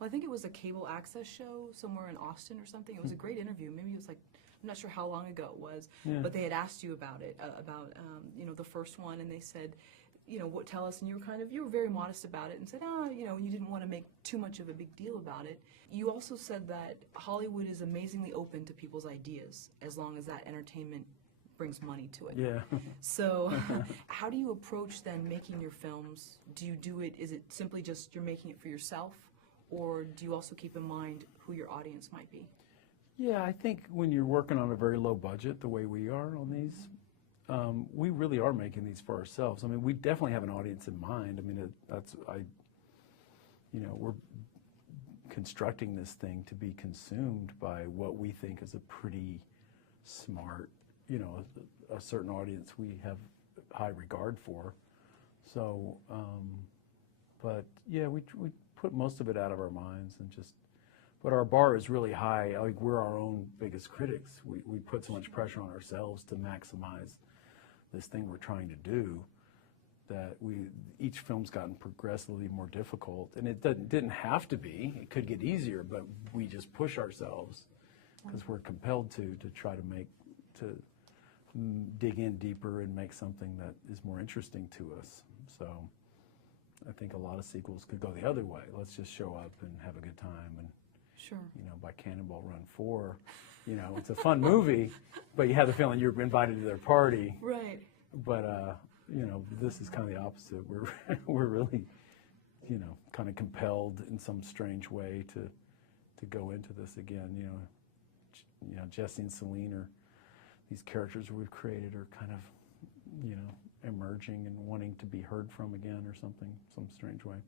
Well, I think it was a cable access show somewhere in Austin or something. It was a great interview. Maybe it was like, I'm not sure how long ago it was, but they had asked you about it, you know, the first one, and they said, you know, what, tell us, and you were very modest about it and said, you know, you didn't want to make too much of a big deal about it. You also said that Hollywood is amazingly open to people's ideas as long as that entertainment brings money to it. Yeah. So how do you approach then making your films? Do you do it, is it simply just you're making it for yourself, or do you also keep in mind who your audience might be? Yeah, I think when you're working on a very low budget, the way we are on these, we really are making these for ourselves. I mean, we definitely have an audience in mind. I mean, you know, we're constructing this thing to be consumed by what we think is a pretty smart, you know, a certain audience we have high regard for. So, but yeah, we put most of it out of our minds and just, but our bar is really high. Like, we're our own biggest critics. We put so much pressure on ourselves to maximize this thing we're trying to do that each film's gotten progressively more difficult. And it didn't have to be. It could get easier, but we just push ourselves because we're compelled to try to dig in deeper and make something that is more interesting to us. So I think a lot of sequels could go the other way. Let's just show up and have a good time. And Sure. you know, by Cannonball Run 4, you know, it's a fun movie, but you have the feeling you're invited to their party. Right. But, you know, this is kind of the opposite. We're really, you know, kind of compelled in some strange way to go into this again. You know, Jesse and Celine are, these characters we've created are kind of, you know, emerging and wanting to be heard from again or something, some strange way.